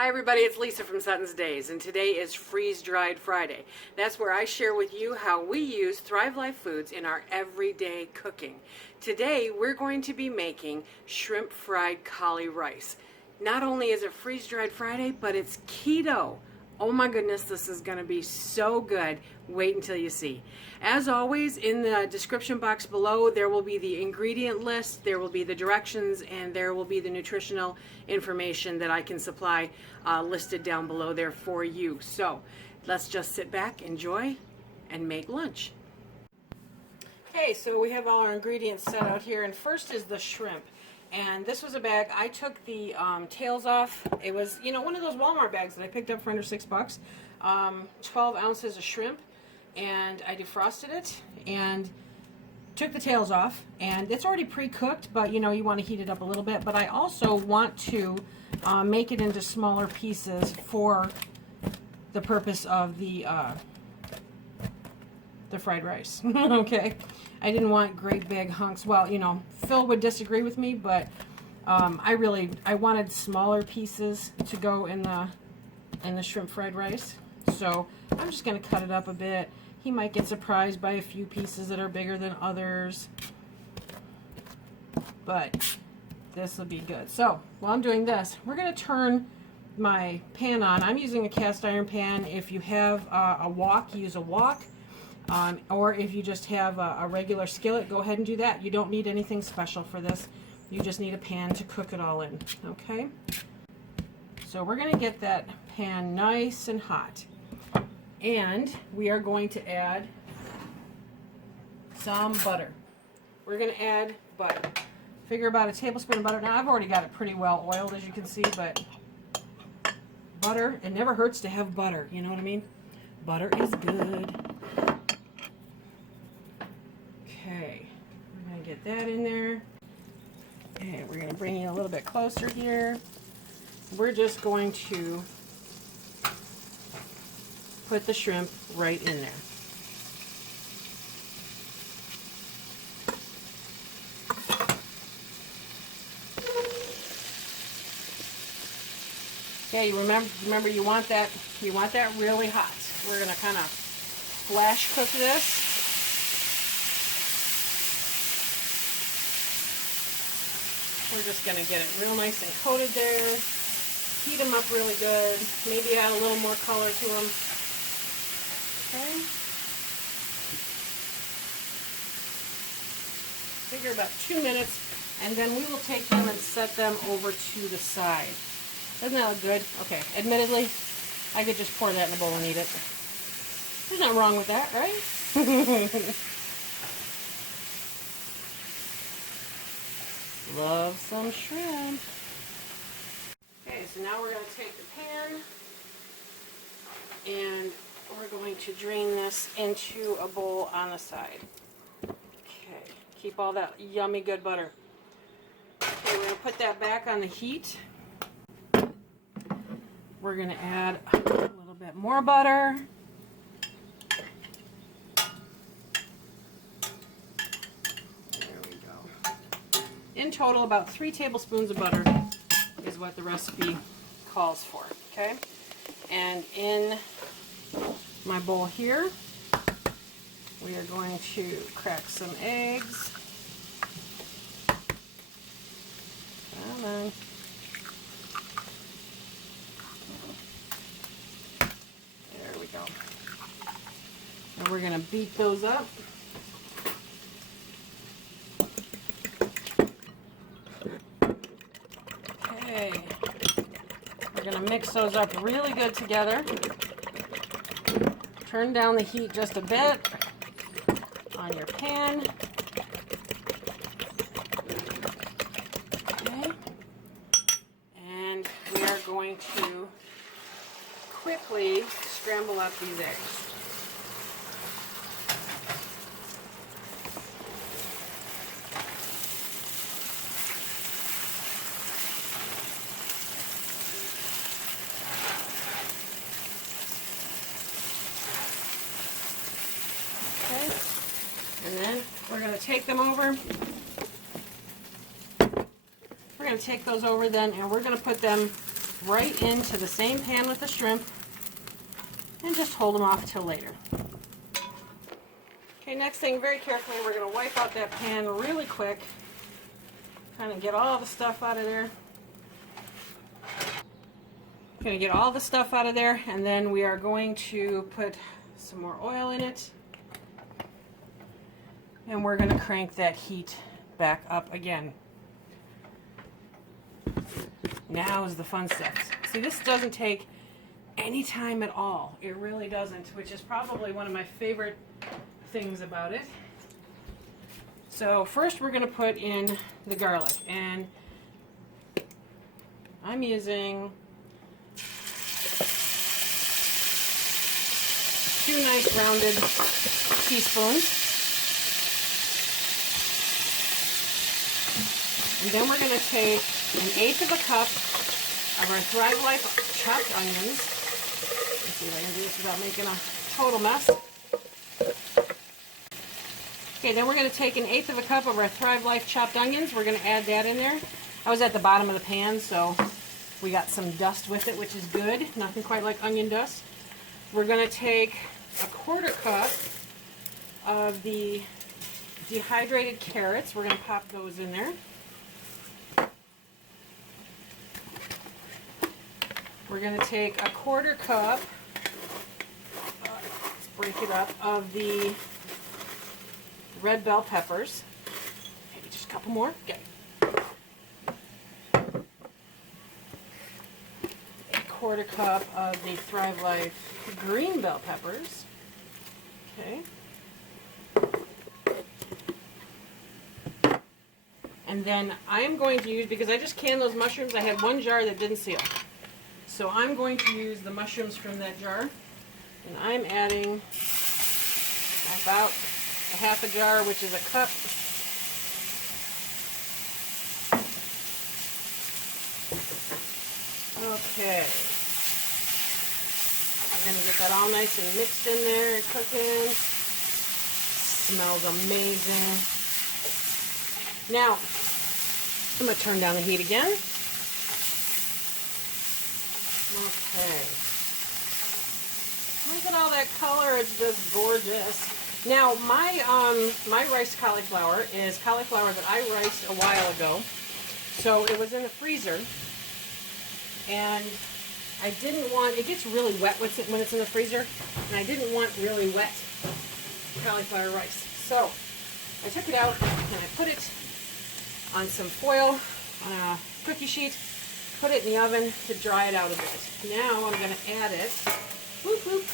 Hi everybody, it's Lisa from Suttonsdaze, and today is Freeze-Dried Friday. That's where I share with you how we use Thrive Life foods in our everyday cooking. Today we're going to be making shrimp fried cauli-rice. Not only is it Freeze-Dried Friday, but it's keto. Oh my goodness, this is going to be so good. Wait until you see. As always, in the description box below, there will be the ingredient list, there will be the directions, and there will be the nutritional information that I can supply listed down below there for you. So let's just sit back, enjoy, and make lunch. Okay, so we have all our ingredients set out here, and first is the shrimp. And this was a bag. I took the tails off. It was, you know, one of those Walmart bags that I picked up for under $6. 12 ounces of shrimp, and I defrosted it and took the tails off. And it's already pre-cooked, but you know, you want to heat it up a little bit. But I also want to make it into smaller pieces for the purpose of the fried rice. Okay, I didn't want great big hunks. Well, you know, Phil would disagree with me, but I wanted smaller pieces to go in the shrimp fried rice. So I'm just going to cut it up a bit. He might get surprised by a few pieces that are bigger than others, but this will be good. So while I'm doing this, we're going to turn my pan on. I'm using a cast iron pan. If you have a wok, use a wok. Or if you just have a regular skillet, go ahead and do that. You don't need anything special for this. You just need a pan to cook it all in, okay? So we're going to get that pan nice and hot. And we are going to add some butter. We're going to add butter. Figure about a tablespoon of butter. Now, I've already got it pretty well oiled, as you can see, but butter, it never hurts to have butter, you know what I mean? Butter is good. Okay, we're going to get that in there. And we're going to bring it a little bit closer here. We're just going to put the shrimp right in there. Okay, you remember you want that really hot. We're going to kind of flash cook this. We're just going to get it real nice and coated there. Heat them up really good. Maybe add a little more color to them. Okay. Figure about 2 minutes, and then we will take them and set them over to the side. Doesn't that look good? Okay, admittedly, I could just pour that in a bowl and eat it. There's nothing wrong with that, right? Love some shrimp. Okay, so now we're going to take the pan and we're going to drain this into a bowl on the side. Okay, keep all that yummy good butter. Okay, we're going to put that back on the heat. We're going to add a little bit more butter. In total, about 3 tablespoons of butter is what the recipe calls for, okay? And in my bowl here, we are going to crack some eggs. Come on. There we go. And we're going to beat those up. Okay, we're going to mix those up really good together. Turn down the heat just a bit on your pan. Okay, and we are going to quickly scramble up these eggs. And then we're going to take them over. We're going to take those over then, and we're going to put them right into the same pan with the shrimp and just hold them off till later. Okay, next thing, very carefully, we're going to wipe out that pan really quick. Kind of get all the stuff out of there. Going to get all the stuff out of there, and then we are going to put some more oil in it. And we're going to crank that heat back up again. Now is the fun stuff. See, this doesn't take any time at all. It really doesn't, which is probably one of my favorite things about it. So first we're going to put in the garlic, and I'm using 2 nice rounded teaspoons. And then we're going to take 1/8 of a cup of our Thrive Life chopped onions. Let's see if I can do this without making a total mess. Okay, then we're going to take 1/8 of a cup of our Thrive Life chopped onions. We're going to add that in there. I was at the bottom of the pan, so we got some dust with it, which is good. Nothing quite like onion dust. We're going to take 1/4 cup of the dehydrated carrots. We're going to pop those in there. We're going to take 1/4 cup, let's break it up, of the red bell peppers. Maybe just a couple more. Okay. 1/4 cup of the Thrive Life green bell peppers. Okay. And then I am going to use, because I just canned those mushrooms, I had 1 jar that didn't seal. So I'm going to use the mushrooms from that jar, and I'm adding about 1/2 jar, which is 1 cup. Okay. We're going to get that all nice and mixed in there and cooking. Smells amazing. Now, I'm going to turn down the heat again. Okay. Look at all that color, it's just gorgeous. Now, my riced cauliflower is cauliflower that I riced a while ago. So it was in the freezer, and I didn't want, it gets really wet when it's in the freezer, and I didn't want really wet cauliflower rice. So I took it out and I put it on some foil, on a cookie sheet, put it in the oven to dry it out a bit. Now I'm going to add it. Whoop, whoop.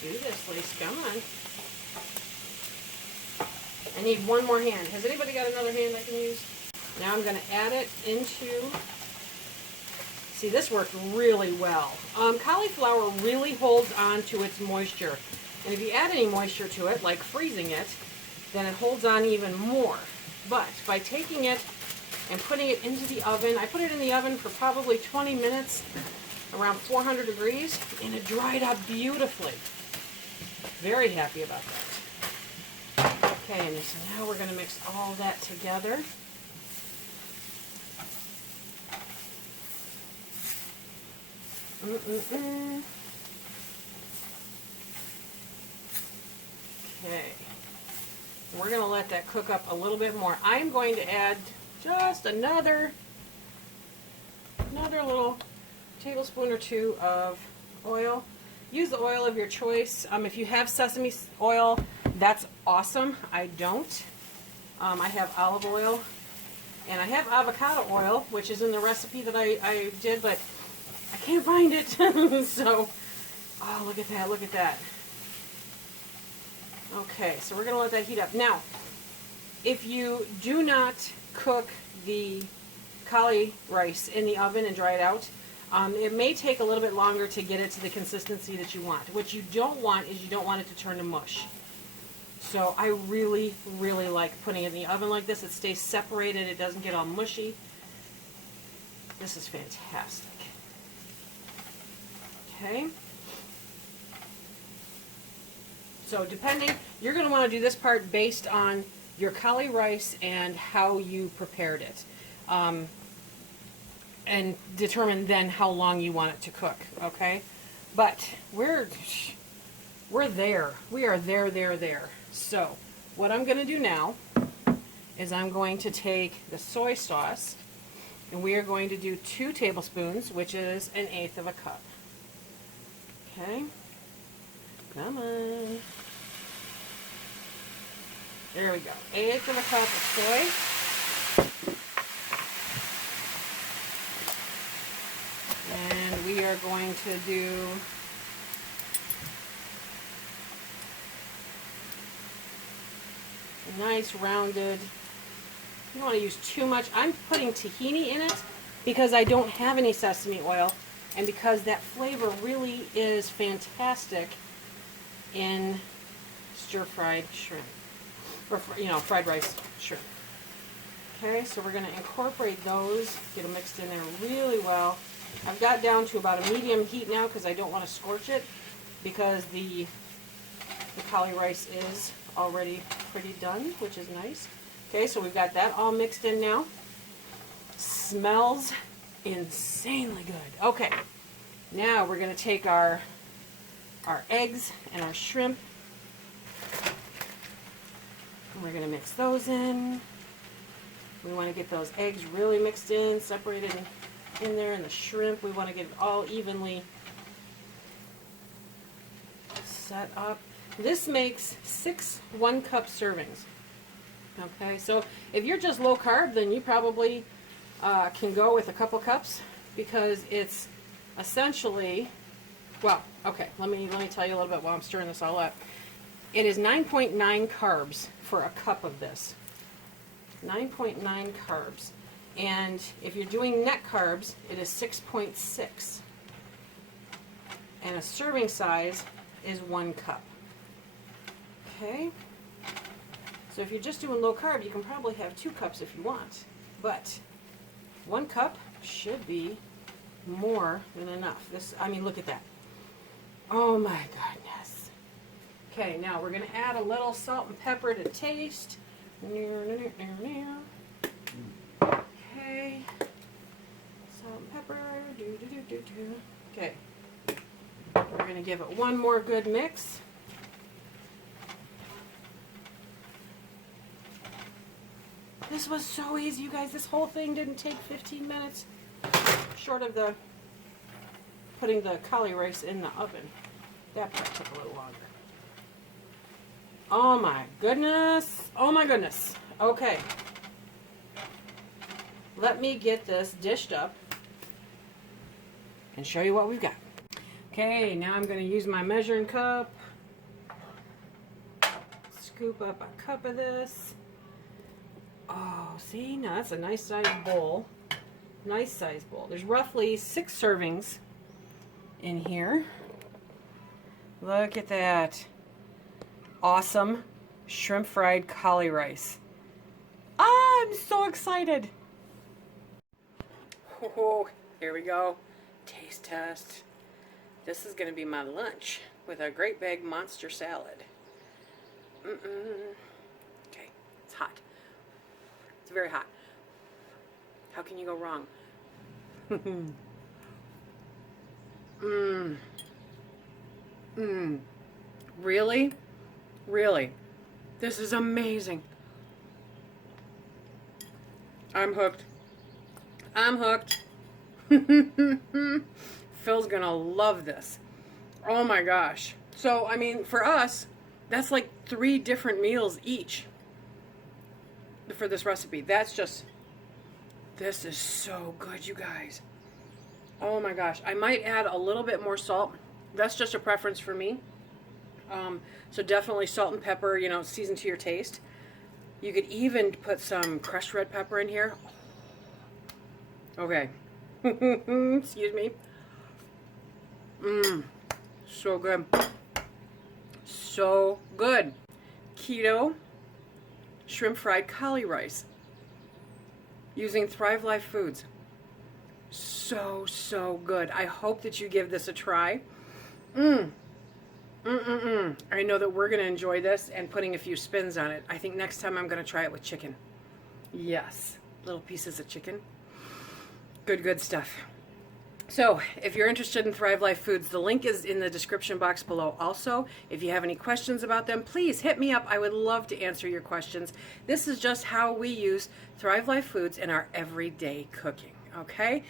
Do this, Lise. Come on. I need one more hand. Has anybody got another hand I can use? Now I'm going to add it into... See, this worked really well. Cauliflower really holds on to its moisture. And if you add any moisture to it, like freezing it, then it holds on even more. But by taking it and putting it into the oven, I put it in the oven for probably 20 minutes, around 400 degrees, and it dried up beautifully. Very happy about that. Okay, and so now we're going to mix all that together. Okay. We're going to let that cook up a little bit more. I'm going to add just another little tablespoon or 2 of oil. Use the oil of your choice. If you have sesame oil, that's awesome. I don't. I have olive oil, and I have avocado oil, which is in the recipe that I did, but I can't find it. So, oh, look at that, look at that. Okay, so we're going to let that heat up. Now, if you do not cook the Cauli-Rice in the oven and dry it out, it may take a little bit longer to get it to the consistency that you want. What you don't want is you don't want it to turn to mush. So I really, really like putting it in the oven like this. It stays separated. It doesn't get all mushy. This is fantastic. Okay. So depending, you're going to want to do this part based on your Cauli-Rice and how you prepared it. and determine then how long you want it to cook, okay? But we're there. We are there. So what I'm going to do now is I'm going to take the soy sauce, and we are going to do 2 tablespoons, which is 1/8 of a cup. Okay, come on. There we go. 1/8 of a cup of soy. And we are going to do a nice rounded. You don't want to use too much. I'm putting tahini in it because I don't have any sesame oil, and because that flavor really is fantastic in stir-fried shrimp, or fried rice shrimp. Okay, so we're going to incorporate those, get them mixed in there really well. I've got down to about a medium heat now because I don't want to scorch it, because the Cauli-Rice is already pretty done, which is nice. Okay, so we've got that all mixed in now. Smells insanely good. Okay, now we're going to take our eggs and our shrimp, and we're going to mix those in. We want to get those eggs really mixed in, separated in there, and the shrimp, we want to get it all evenly set up. This makes 6 1-cup servings. Okay, so if you're just low carb, then you probably can go with a couple cups, because it's essentially, well, okay, let me tell you a little bit while I'm stirring this all up. It is 9.9 carbs for a cup of this. 9.9 carbs. And if you're doing net carbs, it is 6.6. And a serving size is 1 cup. Okay? So if you're just doing low carb, you can probably have 2 cups if you want. But 1 cup should be more than enough. Look at that. Oh my goodness. Okay, now we're going to add a little salt and pepper to taste. Okay. Salt and pepper. Okay. We're going to give it one more good mix. This was so easy, you guys. This whole thing didn't take 15 minutes, short of putting the Cauli-Rice in the oven. That part took a little longer. Oh my goodness. Oh my goodness. Okay. Let me get this dished up and show you what we've got. Okay, now I'm going to use my measuring cup. Scoop up a cup of this. Oh, see, now that's a nice sized bowl. Nice sized bowl. There's roughly 6 servings in here. Look at that. Awesome shrimp fried Cauli-Rice. Ah, I'm so excited. Oh, here we go. Taste test. This is going to be my lunch with a great big monster salad. Okay, it's hot. It's very hot. How can you go wrong? Really? Really? This is amazing. I'm hooked. I'm hooked. Phil's gonna love this. Oh my gosh. So, I mean, for us, that's like 3 different meals each for this recipe. This is so good, you guys. Oh my gosh. I might add a little bit more salt. That's just a preference for me. So definitely salt and pepper, season to your taste. You could even put some crushed red pepper in here. Okay. Excuse me. So good. So good. Keto shrimp fried Cauli-Rice using Thrive Life Foods. So, so good. I hope that you give this a try. I know that we're going to enjoy this and putting a few spins on it. I think next time I'm going to try it with chicken. Yes. little pieces of chicken. Good stuff. So if you're interested in Thrive Life Foods, the link is in the description box below also. If you have any questions about them, please hit me up. I would love to answer your questions. This is just how we use Thrive Life Foods in our everyday cooking, okay?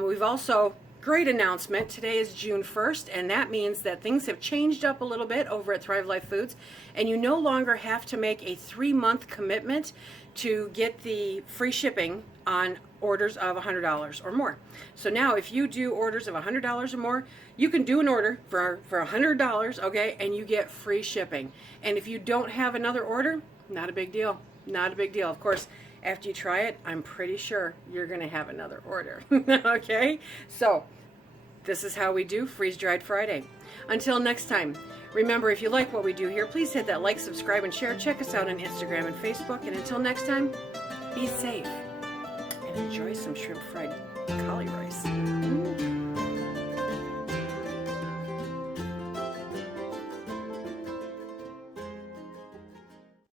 We've also, great announcement, today is June 1st, and that means that things have changed up a little bit over at Thrive Life Foods, and you no longer have to make a 3-month commitment to get the free shipping on orders of $100 or more. So now if you do orders of $100 or more, you can do an order for $100, okay, and you get free shipping. And if you don't have another order, not a big deal. Not a big deal. Of course, after you try it, I'm pretty sure you're going to have another order. Okay? So this is how we do Freeze-Dried Friday. Until next time, remember, if you like what we do here, please hit that like, subscribe, and share. Check us out on Instagram and Facebook. And until next time, be safe and enjoy some shrimp fried Cauli-Rice.